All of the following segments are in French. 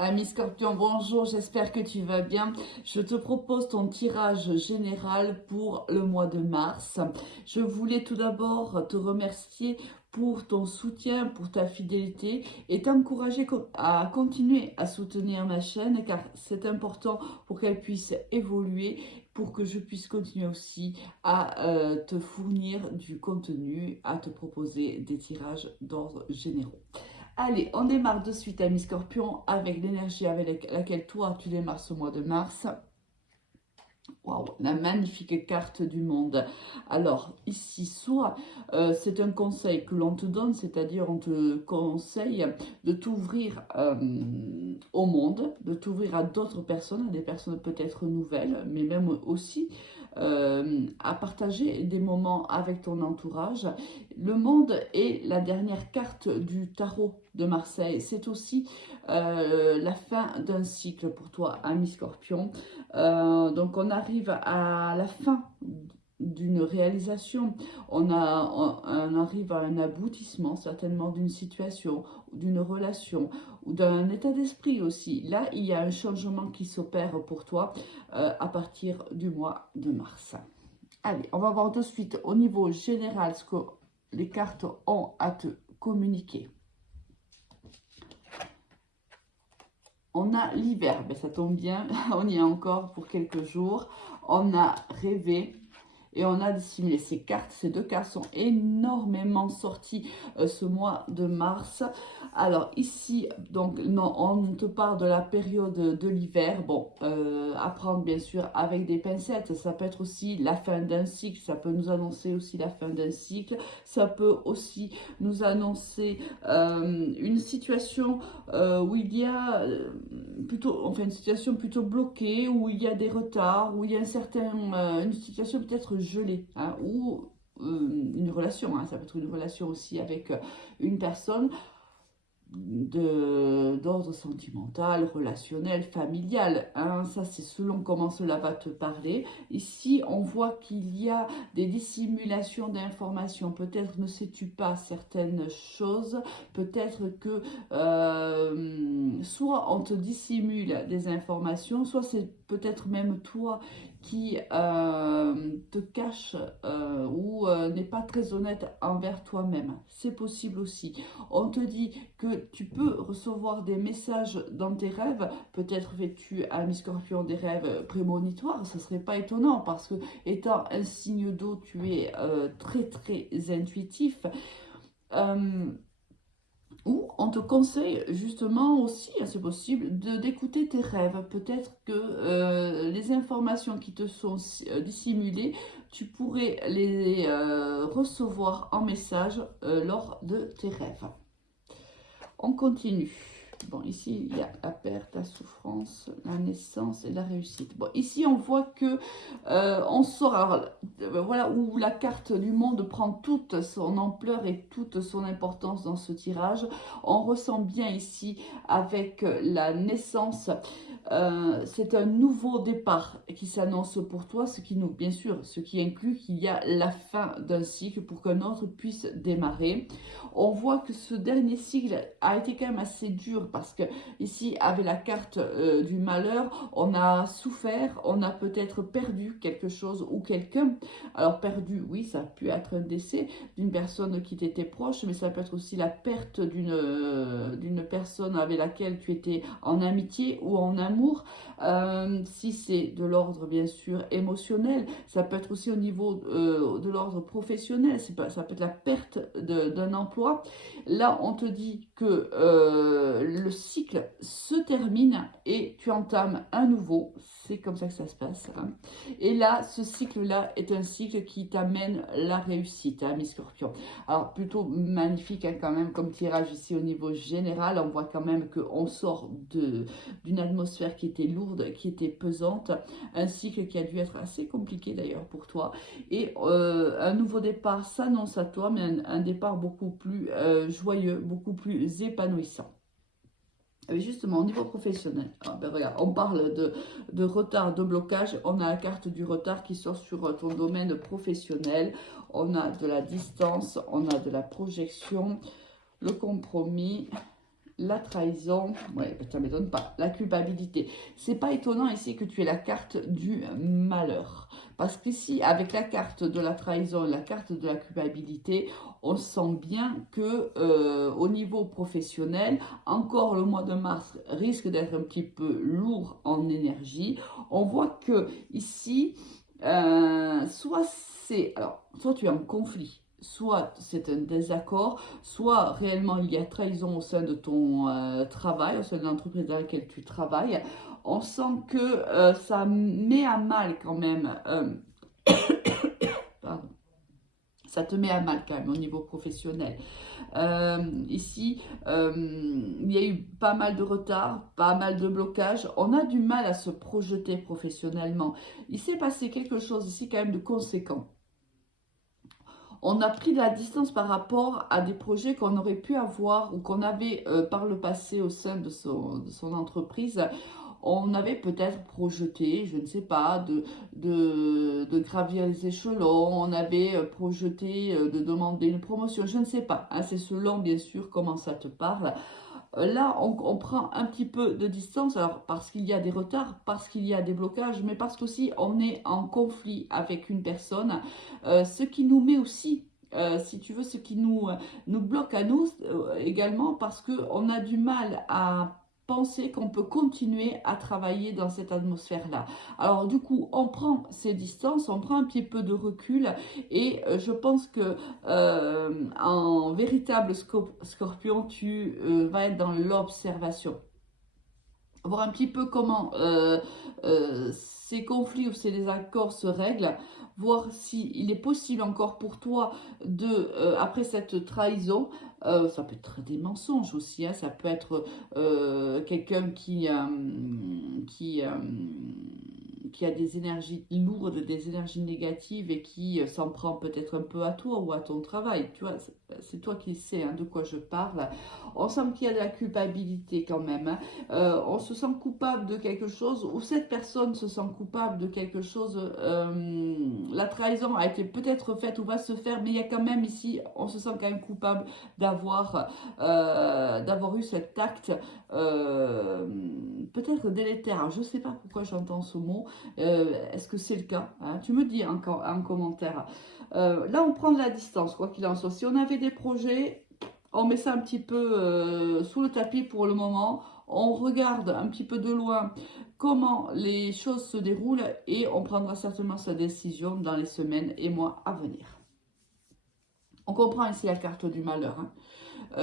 Ami Scorpion, bonjour, j'espère que tu vas bien. Je te propose ton tirage général pour le mois de mars. Je voulais tout d'abord te remercier pour ton soutien, pour ta fidélité et t'encourager à continuer à soutenir ma chaîne car c'est important pour qu'elle puisse évoluer, pour que je puisse continuer aussi à te fournir du contenu, à te proposer des tirages d'ordre généraux. Allez, on démarre de suite, ami Scorpion, avec l'énergie avec laquelle toi tu démarres ce mois de mars. Waouh, la magnifique carte du monde. Alors, ici, soit c'est un conseil que l'on te donne, c'est-à-dire on te conseille de t'ouvrir au monde, de t'ouvrir à d'autres personnes, à des personnes peut-être nouvelles, mais même aussi à partager des moments avec ton entourage. Le monde est la dernière carte du tarot de Marseille. C'est aussi la fin d'un cycle pour toi, ami Scorpion. Donc on arrive à la fin d'une réalisation, on arrive à un aboutissement certainement d'une situation, d'une relation ou d'un état d'esprit aussi. Là, il y a un changement qui s'opère pour toi à partir du mois de mars. Allez, on va voir de suite au niveau général ce que les cartes ont à te communiquer. On a l'hiver, ben ça tombe bien, on y est encore pour quelques jours. On a rêvé et on a dissimulé. Ces deux cartes sont énormément sorties ce mois de mars. Alors ici, donc non, on te parle de la période de l'hiver. Bon, à prendre bien sûr avec des pincettes. Ça peut être aussi la fin d'un cycle. Ça peut nous annoncer aussi la fin d'un cycle. Ça peut aussi nous annoncer une situation où il y a plutôt, enfin une situation plutôt bloquée, où il y a des retards, où il y a une situation peut-être gelée, hein, ou une relation, hein, ça peut être une relation aussi avec une personne d'ordre sentimental, relationnel, familial, hein. Ça c'est selon comment cela va te parler. Ici on voit qu'il y a des dissimulations d'informations, peut-être ne sais-tu pas certaines choses, peut-être que soit on te dissimule des informations, soit c'est peut-être même toi qui te cache ou n'est pas très honnête envers toi-même. C'est possible aussi. On te dit que tu peux recevoir des messages dans tes rêves, peut-être fais-tu à mi Scorpion des rêves prémonitoires, ce serait pas étonnant parce que étant un signe d'eau, tu es très très intuitif. Euh, ou on te conseille justement aussi, hein, c'est possible, d'écouter tes rêves. Peut-être que les informations qui te sont dissimulées, tu pourrais les recevoir en message lors de tes rêves. On continue. Bon, ici, il y a la perte, la souffrance, la naissance et la réussite. Bon, ici, on voit que on sort, alors, voilà, où la carte du monde prend toute son ampleur et toute son importance dans ce tirage. On ressent bien ici, avec la naissance, c'est un nouveau départ qui s'annonce pour toi, ce qui nous, bien sûr, ce qui inclut qu'il y a la fin d'un cycle pour qu'un autre puisse démarrer. On voit que ce dernier cycle a été quand même assez dur parce que ici, avec la carte du malheur, on a souffert, on a peut-être perdu quelque chose ou quelqu'un. Alors perdu, oui, ça a pu être un décès d'une personne qui t'était proche, mais ça peut être aussi la perte d'une personne avec laquelle tu étais en amitié ou en amour. Si c'est de l'ordre, bien sûr, émotionnel, ça peut être aussi au niveau de l'ordre professionnel, ça peut être la perte d'un emploi. Là, on te dit que le cycle se termine et tu entames un nouveau. C'est comme ça que ça se passe, hein. Et là, ce cycle-là est un cycle qui t'amène la réussite, hein, mi Scorpion. Alors, plutôt magnifique, hein, quand même, comme tirage ici au niveau général. On voit quand même qu'on sort d'une atmosphère qui était lourde, qui était pesante. Un cycle qui a dû être assez compliqué d'ailleurs pour toi. Et un nouveau départ s'annonce à toi, mais un départ beaucoup plus joyeux, beaucoup plus épanouissant. Et justement, au niveau professionnel, ah ben regarde, on parle de retard, de blocage. On a la carte du retard qui sort sur ton domaine professionnel. On a de la distance, on a de la projection, le compromis la trahison, ouais, ça ne m'étonne pas, la culpabilité. C'est pas étonnant ici que tu aies la carte du malheur. Parce qu'ici, avec la carte de la trahison et la carte de la culpabilité, on sent bien que au niveau professionnel, encore le mois de mars risque d'être un petit peu lourd en énergie. On voit que ici, soit tu es en conflit, soit c'est un désaccord, soit réellement il y a trahison au sein de ton travail, au sein de l'entreprise dans laquelle tu travailles. On sent que ça met à mal quand même, pardon, ça te met à mal quand même au niveau professionnel. Ici, il y a eu pas mal de retard, pas mal de blocages. On a du mal à se projeter professionnellement. Il s'est passé quelque chose ici quand même de conséquent. On a pris de la distance par rapport à des projets qu'on aurait pu avoir ou qu'on avait par le passé au sein de son entreprise. On avait peut-être projeté, je ne sais pas, de gravir les échelons, on avait projeté de demander une promotion, je ne sais pas, hein, c'est selon bien sûr comment ça te parle. Là, on prend un petit peu de distance, alors parce qu'il y a des retards, parce qu'il y a des blocages, mais parce qu'aussi on est en conflit avec une personne, ce qui nous met aussi, si tu veux, ce qui nous bloque à nous également, parce qu'on a du mal à penser qu'on peut continuer à travailler dans cette atmosphère-là. Alors du coup, on prend ces distances, on prend un petit peu de recul, et je pense que en véritable scorpion, tu vas être dans l'observation. Voir un petit peu comment ces conflits ou ces désaccords se règlent, voir s'il est possible encore pour toi après cette trahison, ça peut être des mensonges aussi, hein, ça peut être quelqu'un qui, euh, qui a des énergies lourdes, des énergies négatives et qui s'en prend peut-être un peu à toi ou à ton travail. Tu vois, c'est toi qui sais hein, de quoi je parle. On sent qu'il y a de la culpabilité quand même, hein. On se sent coupable de quelque chose ou cette personne se sent coupable de quelque chose. La trahison a été peut-être faite ou va se faire, mais il y a quand même ici, on se sent quand même coupable d'avoir eu cet acte peut-être délétère. Je ne sais pas pourquoi j'entends ce mot. Est-ce que c'est le cas hein? Tu me dis en commentaire. Là, on prend de la distance, quoi qu'il en soit. Si on avait des projets, on met ça un petit peu sous le tapis pour le moment. On regarde un petit peu de loin comment les choses se déroulent et on prendra certainement sa décision dans les semaines et mois à venir. On comprend ici la carte du malheur, hein.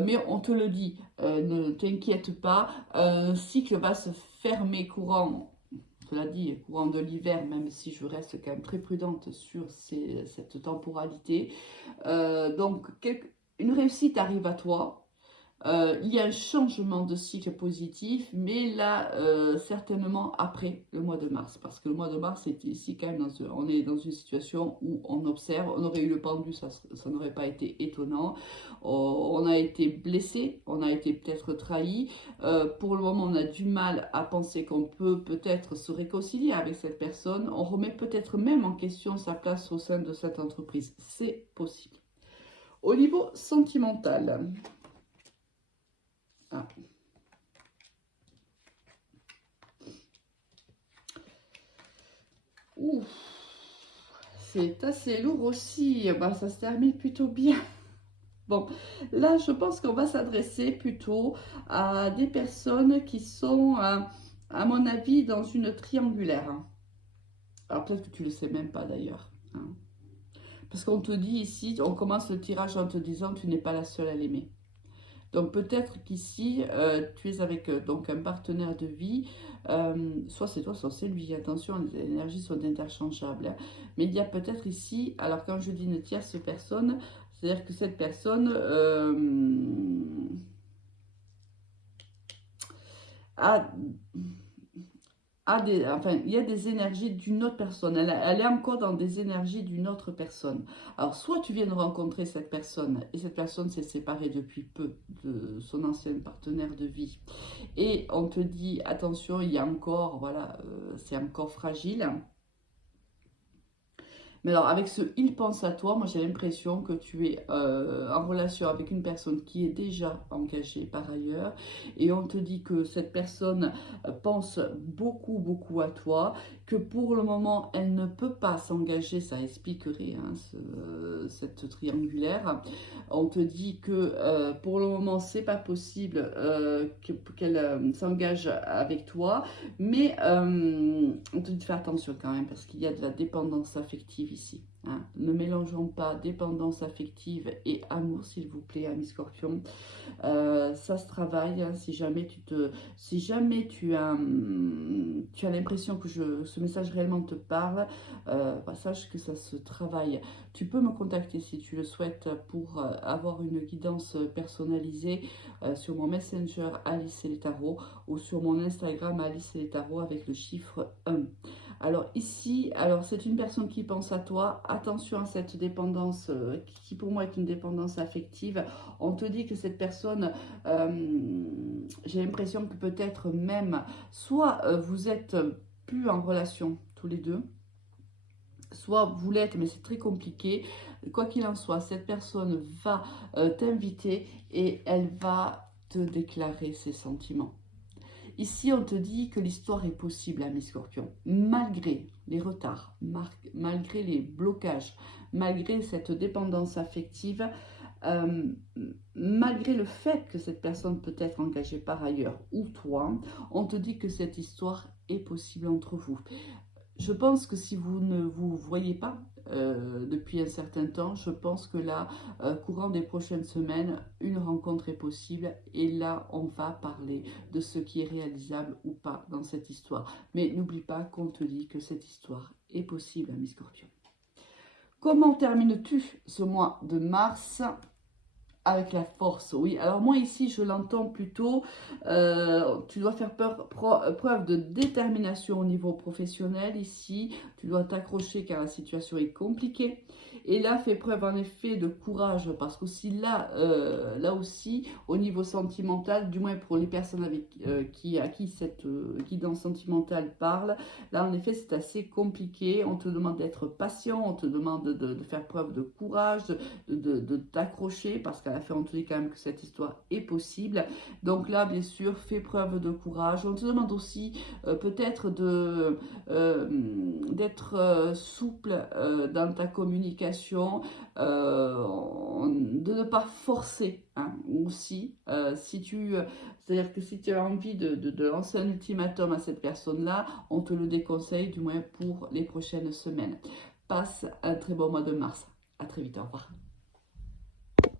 Mais on te le dit, ne t'inquiète pas, un cycle va se fermer courant. Cela dit, courant de l'hiver, même si je reste quand même très prudente sur cette temporalité. Donc, une réussite arrive à toi. Il y a un changement de cycle positif, mais là, certainement après le mois de mars. Parce que le mois de mars, c'est ici quand même, on est dans une situation où on observe. On aurait eu le pendu, ça n'aurait pas été étonnant. On a été blessé, on a été peut-être trahi. Pour le moment, on a du mal à penser qu'on peut peut-être se réconcilier avec cette personne. On remet peut-être même en question sa place au sein de cette entreprise. C'est possible. Au niveau sentimental, ah. Ouh, c'est assez lourd aussi. Bah, ça se termine plutôt bien. Bon, là, je pense qu'on va s'adresser plutôt à des personnes qui sont, à mon avis, dans une triangulaire, hein. Alors, peut-être que tu ne le sais même pas d'ailleurs, hein. Parce qu'on te dit ici, on commence le tirage en te disant tu n'es pas la seule à l'aimer. Donc peut-être qu'ici, tu es avec donc un partenaire de vie, soit c'est toi, soit c'est lui. Attention, les énergies sont interchangeables, hein. Mais il y a peut-être ici, alors quand je dis une tierce personne, c'est-à-dire que cette personne a enfin, il y a des énergies d'une autre personne. Elle est encore dans des énergies d'une autre personne. Alors, soit tu viens de rencontrer cette personne et cette personne s'est séparée depuis peu de son ancien partenaire de vie. Et on te dit, attention, il y a encore, voilà, c'est encore fragile. Mais alors, avec ce il pense à toi, moi j'ai l'impression que tu es en relation avec une personne qui est déjà engagée par ailleurs. Et on te dit que cette personne pense beaucoup, beaucoup à toi, que pour le moment, elle ne peut pas s'engager, ça expliquerait hein, cette triangulaire. On te dit que pour le moment, c'est pas possible qu'elle s'engage avec toi, mais on te dit de faire attention quand même parce qu'il y a de la dépendance affective ici. Hein. Ne mélangeons pas dépendance affective et amour, s'il vous plaît, ami Scorpion. Ça se travaille. Hein, si jamais tu as l'impression que ce message réellement te parle, bah, sache que ça se travaille. Tu peux me contacter si tu le souhaites pour avoir une guidance personnalisée sur mon Messenger Alice et les tarots ou sur mon Instagram Alice et les tarots avec le chiffre 1. Alors ici, c'est une personne qui pense à toi. Attention à cette dépendance qui pour moi est une dépendance affective. On te dit que cette personne, j'ai l'impression que peut-être même, soit vous êtes plus en relation tous les deux, soit vous l'êtes, mais c'est très compliqué. Quoi qu'il en soit, cette personne va t'inviter et elle va te déclarer ses sentiments. Ici, on te dit que l'histoire est possible, ami Scorpion, malgré les retards, malgré les blocages, malgré cette dépendance affective, euh, malgré le fait que cette personne peut être engagée par ailleurs ou toi, on te dit que cette histoire est possible entre vous. Je pense que si vous ne vous voyez pas depuis un certain temps, je pense que là, courant des prochaines semaines, une rencontre est possible et là, on va parler de ce qui est réalisable ou pas dans cette histoire. Mais n'oublie pas qu'on te dit que cette histoire est possible, ami Scorpion. Comment termines-tu ce mois de mars? Avec la force, oui. Alors moi ici, je l'entends plutôt, tu dois faire preuve de détermination au niveau professionnel ici. Tu dois t'accrocher car la situation est compliquée. Et là, fais preuve en effet de courage parce qu'aussi là, là aussi, au niveau sentimental, du moins pour les personnes avec, à qui cette guidance sentimentale parle, là en effet, c'est assez compliqué. On te demande d'être patient, on te demande de faire preuve de courage, de t'accrocher parce qu'à la fin on te dit quand même que cette histoire est possible. Donc là bien sûr fais preuve de courage. On te demande aussi peut-être d'être souple dans ta communication, de ne pas forcer hein, aussi. C'est-à-dire que si tu as envie de lancer un ultimatum à cette personne-là, on te le déconseille du moins pour les prochaines semaines. Passe un très bon mois de mars. À très vite, au revoir.